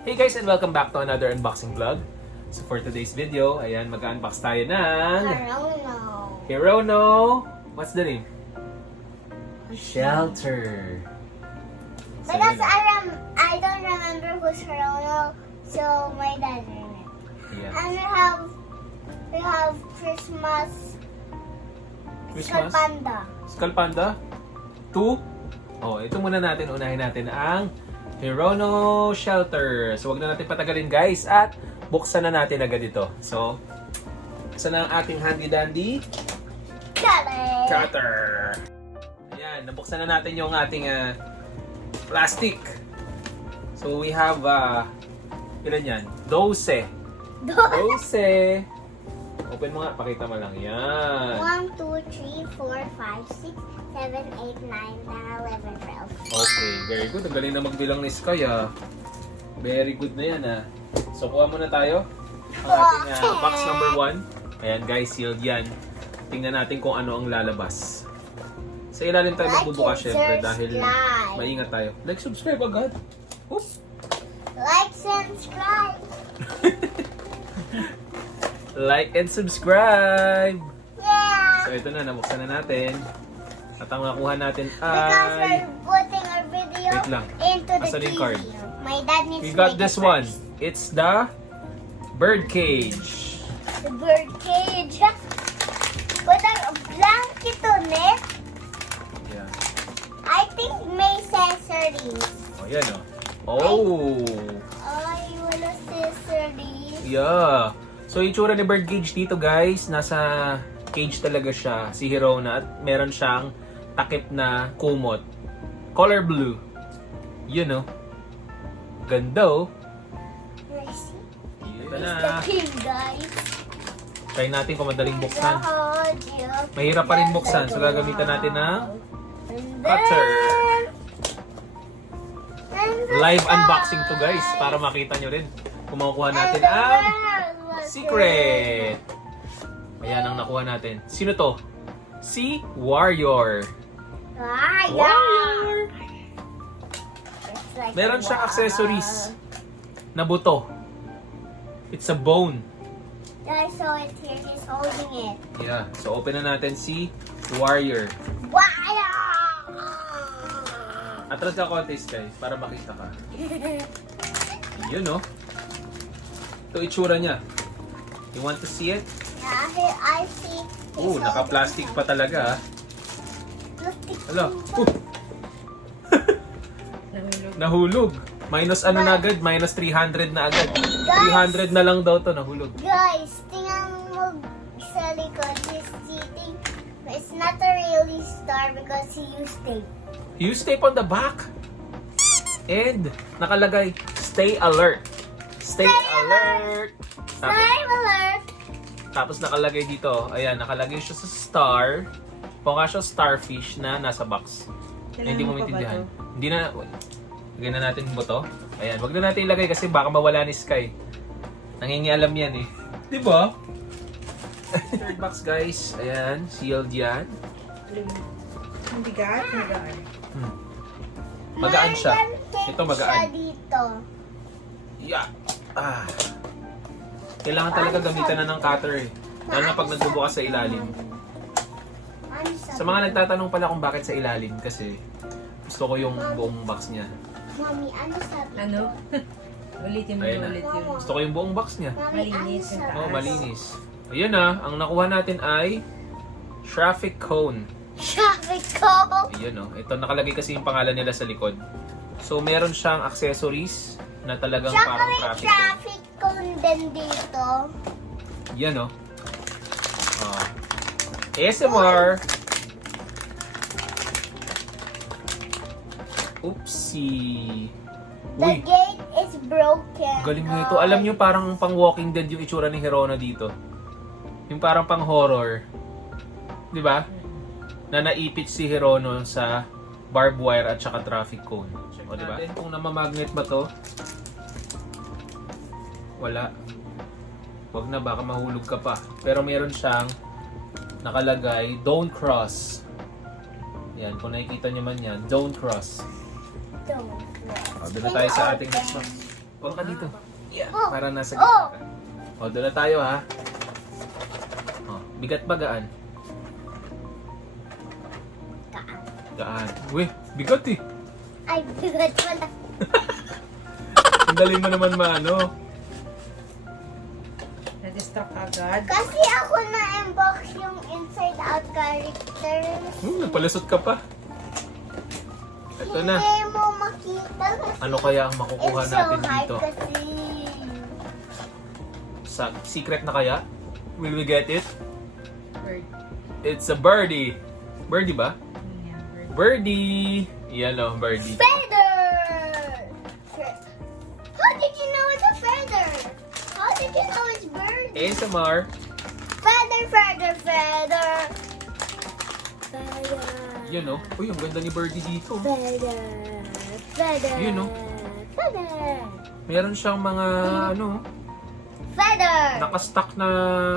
Hey guys, and welcome back to another unboxing vlog. So for today's video, ayan, mag-unbox tayo ng Hirono. What's the name? Shelter. So, Because I don't remember who's Hirono, so my dad remembered. yeah. And we have Christmas Christmas? Panda. Skull Panda 2. Oh, ito muna natin, unahin natin ang Hirono Shelter. So wag na natin patagalin guys at buksan na natin agad ito. So, saan ang aking handy dandy cutter? Ayan, nabuksan na natin yung ating plastic. So we have ilan yan? 12. 12. Open mo nga, pakita mo lang. Yan. 1, 2, 3, 4, 5, 6, 7, 8, 9, 10, 11, 12. Okay, very good. Ang galing na magbilang ni Sky Very good na yan So kuha muna tayo ang ating box number 1. Ayan guys, sealed yan. Tingnan natin kung ano ang lalabas. Sa ilalim tayo magbubukas syempre dahil maingat tayo. Like, subscribe agad. Oop. Like, subscribe. Like and subscribe. Yeah. So ito na, nabuksan na natin. At ang nakuha natin Because ay... we're putting our video Wait lang. into the Asan yung TV. card? My dad needs We to got make this it one. first. It's the bird cage. The bird cage. With a blanket on it. Yeah. I think may accessories. Oh, yan Oh. Ay, wala accessories. Yeah. So, itsura ni bird cage dito, guys. Nasa cage talaga siya, si Hirona. At meron siyang takip na kumot. Color blue. Yun, Ganda, Mercy. Ito It's na. the king, guys. Try natin kung madaling buksan. Yeah. Mahirap pa rin buksan. So, gagamitan natin ng cutter. Live unboxing to, guys. Para makita nyo rin. Kung makukuha natin ang secret. Ayan ang nakuha natin. Sino to? Si Warrior. Warrior! Meron siyang accessories na buto. It's a bone. I saw it here. He's holding it. Yeah. So, open na natin si Warrior. Wow! Atras ka konti, Sky, para makita ka. Yun, Ito itsura niya. You want to see it? Yeah, here I see. He's Naka-plastic pa talaga, Plastic. Hala. Nahulog. Minus ano na agad? Minus 300 na agad. 300 na lang daw to nahulog. Guys, tingnan mo sa likod. He's sitting. It's not a really star because he used tape. Use tape on the back. And nakalagay, stay alert. Stay alert. Time alert! Tapos nakalagay dito, ayan, nakalagay siya sa star. Mukha siya starfish na nasa box. Hindi mo maintindihan. Hindi na, lagyan na natin mo to. Ayan, wag na natin ilagay kasi baka mawala ni Sky. Nangingialam yan Di ba? Third box guys, ayan, sealed yan. Ang bigat, magaan. Magaan siya. Cake Ito magaan. siya dito. Yeah. Kailangan talaga gamitan na ng cutter Lalo na pag nagbubukas sa ilalim. Sa mga nagtatanong pala kung bakit sa ilalim, kasi gusto ko yung buong box niya. Mami, ano sabi? Ano? Ulitin mo Ayun na na. ulit yun. Gusto ko yung buong box niya. Mami, Malinis ano yung sabi? Oh, malinis. Ayun ang nakuha natin ay traffic cone. Traffic cone! Ayun ito nakalagay kasi yung pangalan nila sa likod. So meron siyang accessories na talagang Tsaka parang may traffic cone. traffic cone din dito. Yan ASMR. Oopsie. The Uy, gate is broken. galing mo ito. Alam nyo parang pang Walking Dead yung itsura ni Hirona dito. Yung parang pang horror. Di ba? Na naipit si Hirono sa barbed wire at saka traffic cone. O di ba? Kung namamagnet ba to? Wala. Wag na, baka mahulog ka pa. Pero meron siyang nakalagay, don't cross. Yan, kung nakikita nyo man yan, don't cross. Don't. Doon na tayo sa ating next box. Huwag ka dito. Yeah, Oh. para nasa gitna ka. O, doon na tayo ha. O, bigat ba gaan? Gaan. Uy, bigat eh. Ay, bigat pala. Ang galing mo naman maano. Na-distract agad. Kasi ako na-unbox yung inside out characters. Nagpalusot ka pa. Ito na. Hindi mo makita kasi Ano kaya ang makukuha it's so natin hard dito? kasi. Secret na kaya? Will we get it? Bird. It's a birdie. Birdie ba? Yan, bird. Birdie! Yan o, birdie. Feather! How did you know it's a feather? How did you know it's bird? ASMR. Feather, feather, feather. Feather. Yan o. Uy, ang ganda ni birdie dito. Feather. Feather. Yun, no? Feather. Meron siyang mga, ano, Feather. nakastack na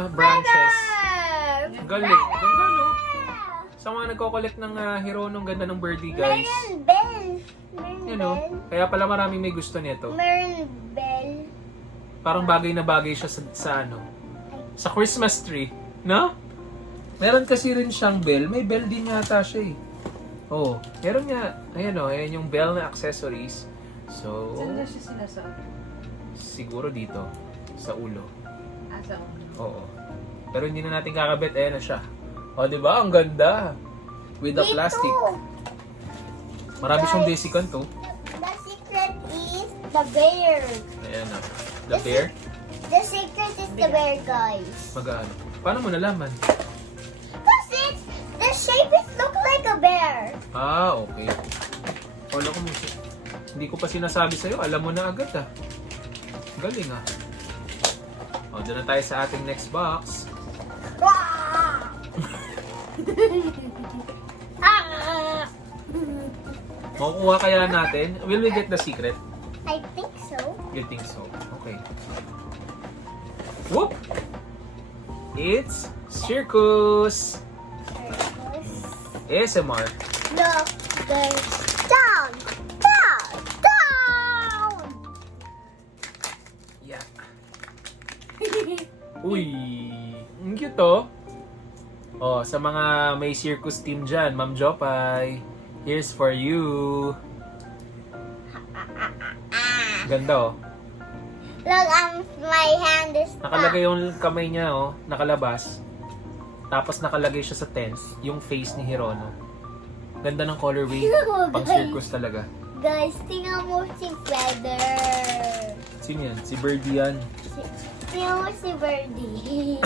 branches. Ang galing. Ganda, no? Sa mga nagko-collect ng Hirono, ang ganda ng birdie, guys. Meron bell. Meron Yan o. bell. Kaya pala maraming may gusto nito. Meron bell. Parang bagay na bagay siya sa ano, sa Christmas tree, no? Meron kasi rin siyang bell. May bell din yata siya eh. Oh, meron nga. Ayan o, ayan yung bell na accessories. So, Saan na siya sinasot? siguro dito, sa ulo. Sa ulo. Oo. Pero hindi na natin kakabit. Ayan na siya. O, di ba? Ang ganda. With the Dito. plastic. Marami siyang desikan to. The secret is the bear. Ayan na. The bear. The secret is the bear, guys. Mag-ano. Paano mo nalaman? Because the shape is look like a bear. Ah, okay. Wala ko hindi ko pa sinasabi sa'yo. Alam mo na agad ah. Galing ah. O, doon na tayo sa ating next box. Ah! Ah! Makukuha kaya natin? Will we get the secret? I think so. You think so? Okay. Whoop! It's circus! ASMR. Look, guys. Down! Down! Down! Yeah. Uy! Ang cute oh. Oh, sa mga may circus team dyan, Ma'am Jopay, here's for you. Ganda oh. Look, my hand is stuck. Nakalagay yung kamay niya oh, nakalabas. Tapos nakalagay siya sa tent, yung face ni Hirono. Ganda ng colorway. Pang circus talaga. Guys, tingnan mo si Feather. Sino yan? Si Birdie yan. Tingnan mo si Birdie.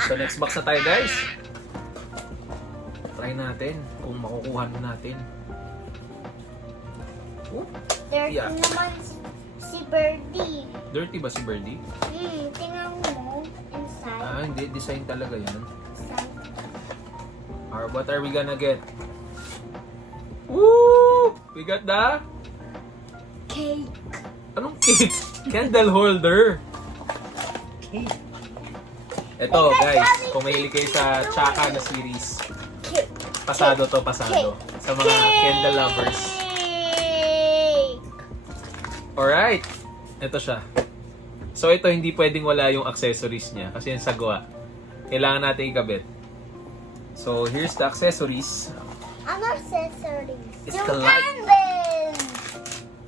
So next box na tayo guys. Try natin kung makukuha na natin. Oh, There's Yeah. naman si Birdie. dirty ba si Birdie? Tingnan mo inside. Ah, hindi. Design talaga yan. Inside. Or what are we gonna get? Woo! We got the... Cake. Anong cake? Candle holder. Okay. Ito guys, kung mahilig kayo sa Chaka na series, Cake. pasado to, pasado. Sa mga candle lovers. Cake. Alright, ito siya. So ito, hindi pwedeng wala yung accessories niya kasi yung sagwa. Kailangan natin ikabit. So here's the accessories. Ano accessories? It's Yung the light. candle.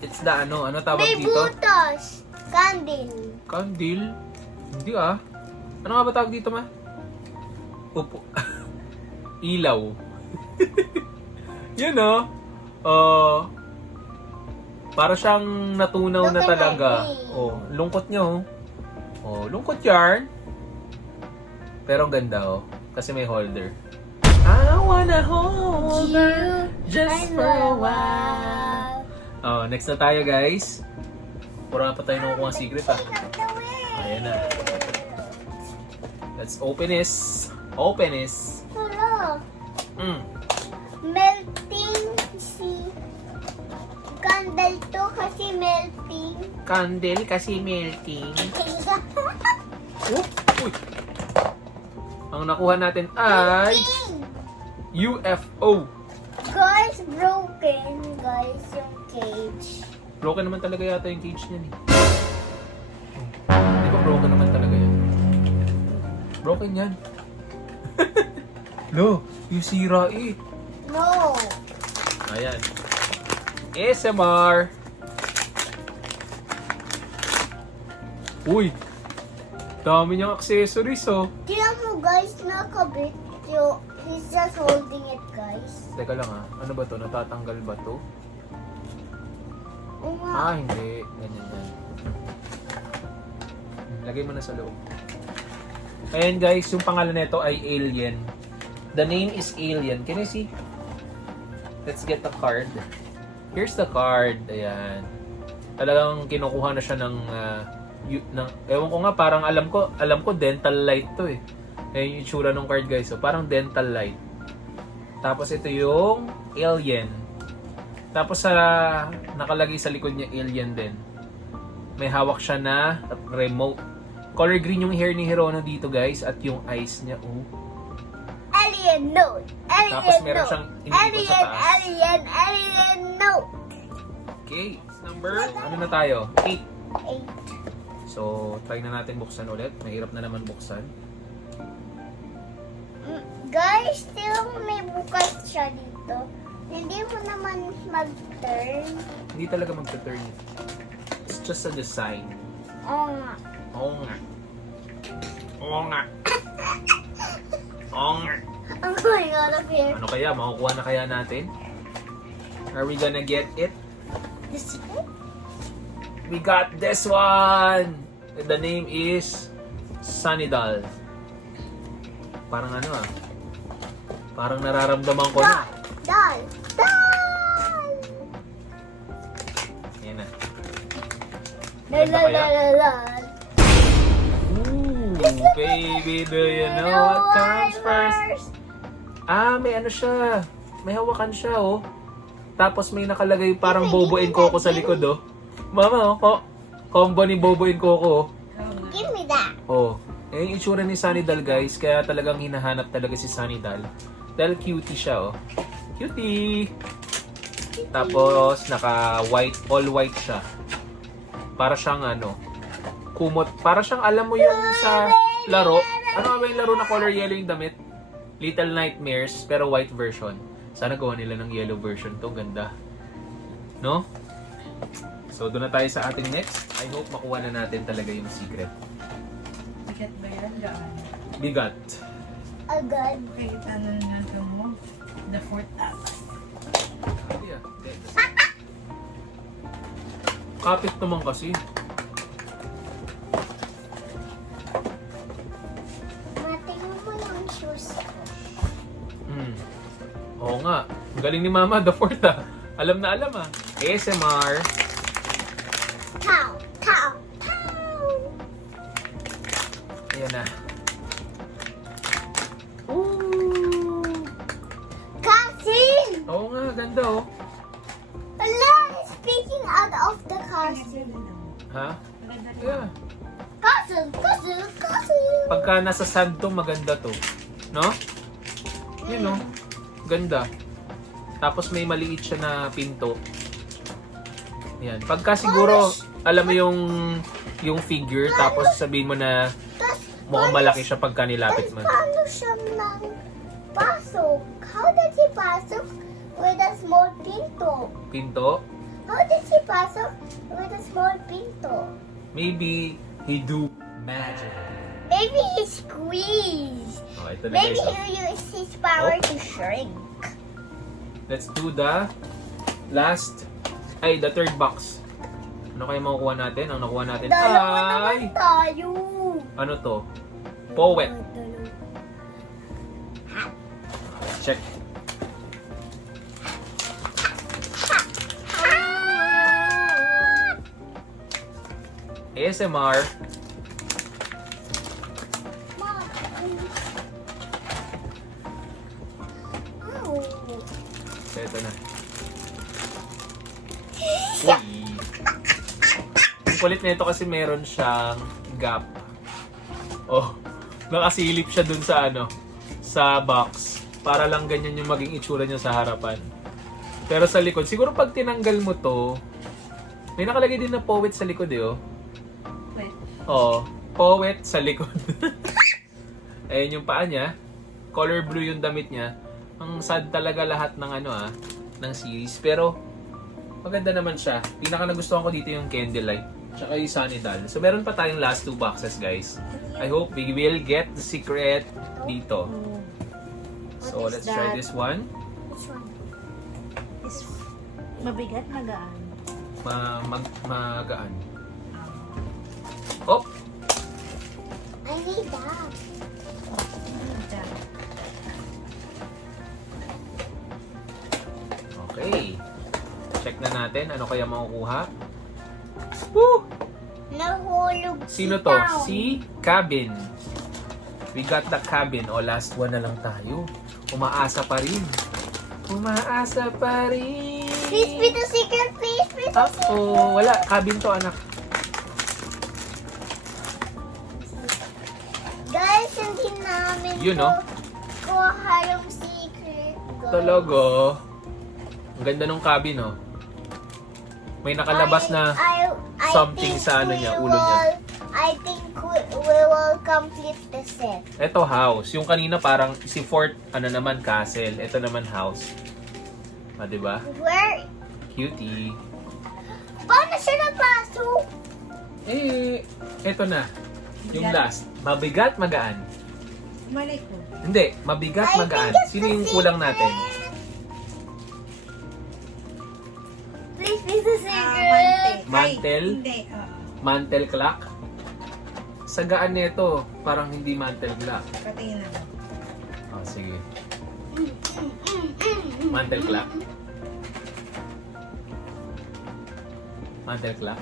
It's the ano tawag May dito? butas. Candle. Candle? Hindi ah. Ano nga ba tawag dito ma? Upo. Ilaw. Yun oh. Para siyang natunaw na Look at talaga. me. Oh, lungkot niya oh. Oh, lungkot yarn. Pero ang ganda oh. Kasi may holder. I wanna hold her just for a while. Oh, next na tayo guys. Pura pa tayo nakukuha secret ah. Ayan na. Let's open this. Open this. Hello. Mm. Melting si candle to kasi melting. Candle kasi melting. Oh, uy. Ang nakuha natin ay UFO. Guys, broken guys yung cage. Broken naman talaga yata yung cage niyan eh. Di ba broken naman talaga yan? Broken yan. No, yung sira eh. No. Ayan. ASMR. Uy, dami niyang accessories oh. Tingnan mo guys, nakabit. He's just holding it guys. Teka lang ah, ano ba to? Natatanggal ba to? Oo nga. Ah, hindi. Ganyan yan. Lagay mo na sa loob. Ayan guys, yung pangalan nito ay Alien. The name is Alien. Can you see? Let's get the card. Here's the card. Ayan. Talagang kinukuha na siya ng ewan ko nga, parang alam ko dental light to eh. Ayan yung itsura ng card guys. So, parang dental light. Tapos ito yung Alien. Tapos nakalagay sa likod niya Alien din. May hawak siya na remote. Color green yung hair ni Hirono dito guys. At yung eyes niya. Oh. Alien note. Tapos Alien meron note. siyang inipot sa taas. Alien note. Okay. Number, ano na tayo? 8. 8. So, try na natin buksan ulit. Mahirap na naman buksan. Guys, still may bukas siya dito. Hindi mo naman mag-turn. Hindi talaga mag-turn. It's just a design. Oo nga. Oo nga. Oo nga. Oo nga. I'm going out of here. Ano kaya? Makukuha na kaya natin? Are we gonna get it? This one? We got this one! The name is Sanidal. Parang ano ah. Parang nararamdaman ko na. Doll! Doll! Ayan na. La Ganda la kaya? la la la. Ooh, baby, do you know what comes first? Ah, may ano siya. May hawakan siya, oh. Tapos may nakalagay parang Bobo and Coco sa likod, oh. Mama, oh. Combo ni Bobo and Coco, Give me that. oh. Eh, yung itsura ni Sanidal, guys. Kaya talagang hinahanap talaga si Sanidal. Dahil cutie siya, oh. Cutie! Tapos, naka-white, all white siya. Para siyang, ano, kumot. Para siyang, alam mo yung sa laro. Ano nga ba yung laro na color yellow yung damit? Little Nightmares, pero white version. Sana gawa nila ng yellow version to. Ganda. No? So, doon na tayo sa ating next. I hope makuha na natin talaga yung secret. Bigat ba yan? Gaan. Bigat. Agad. Okay, tanong natin mo. The fourth act. Yeah. Kapit naman kasi. Matingnan mo yung shoes. Oo nga. Ang galing ni Mama, the fourth ah. Alam na alam ah. ASMR. Pow! Pow! Pow! Ayan na. Cassie! Oo nga, ganda oh. Ala! Speaking out of the castle. Ha? Yeah. Castle! Castle! Castle! Pagka nasa sand to, maganda to. No? Yun no? Ganda. Tapos may maliit siya na pinto. Yan. Pagka siguro, alam mo yung figure, tapos sabihin mo na mukhang malaki siya pagka nilapit mo. Paano siya nang pasok? How did he pasok with a small pinto? Pinto? How did he pasok with a small pinto? Maybe he do magic. Maybe he squeezed. Oh, ito na Maybe guys. Oh. he used his power to shrink. Let's do the the third box. Ano kaya makukuha natin? Ang nakuha natin Dalawa ay... naman tayo. Ano to? Poet. Check. ASMR. Oh. So, ito na. Uy! Ang kulit nito kasi meron siyang gap. Oh, nakasilip siya dun sa sa box. Para lang ganyan yung maging itsura niya sa harapan. Pero sa likod, siguro pag tinanggal mo to, May nakalagay din na poet sa likod eh, oh. Wait. Oo, poet sa likod. Ayan yung paa niya. Color blue yung damit niya. Ang sad talaga lahat ng ng series. Pero, maganda naman siya. Pinaka nagustuhan ko dito yung Candlelight. Tsaka yung Sunny-Doll. So, meron pa tayong last 2 boxes, guys. I hope we will get the secret dito. Oh. So, What is let's try that? this one. Which one? Is mabigat, magaan. Magaan. Oh! I need that. Diyan. Okay. Check na natin. Ano kaya makukuha? Woo! Nahulog Sino si to? Town. Si Cabin. We got the Cabin. O, last one na lang tayo. Umaasa pa rin. Umaasa pa rin. Please be the secret, please be the secret. Oh, wala. Cabin to, anak. Guys, hindi namin Yun, no? kuha yung secret. Guys. Talaga. Ang ganda nung Cabin, oh. May nakalabas na I something think sa ano we niya, ulo niya. I think we will complete the set. Ito house. Yung kanina parang si Fort, naman, castle. Ito naman house. Ah, diba? Where? Cutie. Paano siya napasok? Eh, eto na. Yung last. Mabigat, magaan. Mali ko. Hindi, mabigat, I magaan. think it's Sino the yung kulang secret. natin? Please be the Mantel. secret. Mantel? Ay, hindi. Mantle clock? Sa gaan nito, parang hindi mantle clock. Patingin na lang. Oh, sige. Mantle clock? Mantle clock?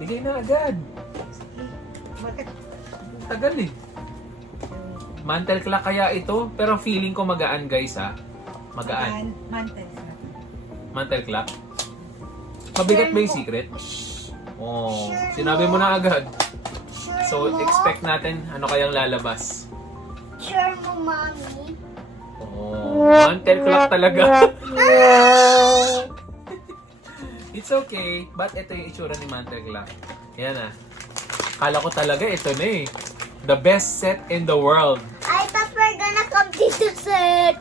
Bigay na agad. Bakit? Tagal eh. Mantle clock kaya ito, pero feeling ko magaan guys ha. Magaan. Mantel. Mantle clock. Mabigat ba yung secret? Oh, sinabi mo na agad. Sure So, mo? expect natin ano kayang lalabas. Sure mo, mommy? Oh, mantle clock talaga. It's okay. But ito yung itsura ni mantle clock. Yan ah. Kala ko talaga ito na eh. The best set in the world. I thought we're gonna complete the set.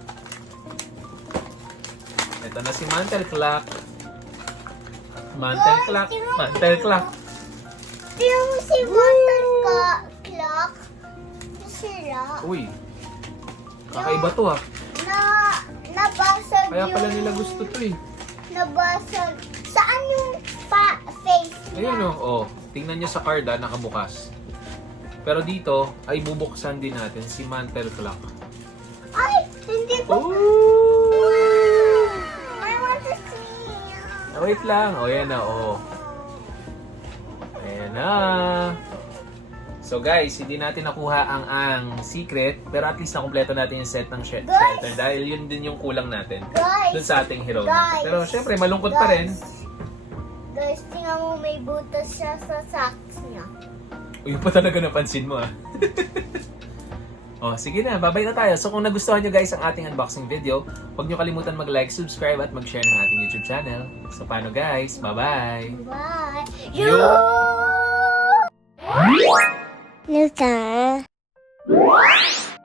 Ito na si mantle clock. Mantle clock. Mantle clock. Tingnan mo si Mantle Clock. Sira. Uy. Kakaiba to ah. Nabasag Kaya pala yung... nila gusto to eh. Nabasag. Saan yung face niya? Ayun oh. Tingnan nyo sa card ah, nakabukas. Pero dito, ay bubuksan din natin si mantle clock. Ay, hindi ko... Oh! I want to see. Wait lang. O, yan na. O. Ayan na. So guys, hindi natin nakuha ang secret, pero at least nakumpleto natin yung set ng shelter dahil yun din yung kulang natin Guys, dun sa ating hero. Guys. Pero syempre, malungkot pa rin. Guys, tingnan mo may butas siya sa socks niya. O, yun pa talaga napansin mo ah. O, sige na. Babay na tayo. So kung nagustuhan nyo guys ang ating unboxing video, huwag nyo kalimutan mag-like, subscribe, at mag-share ng ating YouTube channel. So paano guys? Bye-bye! Bye. Yo! Luta.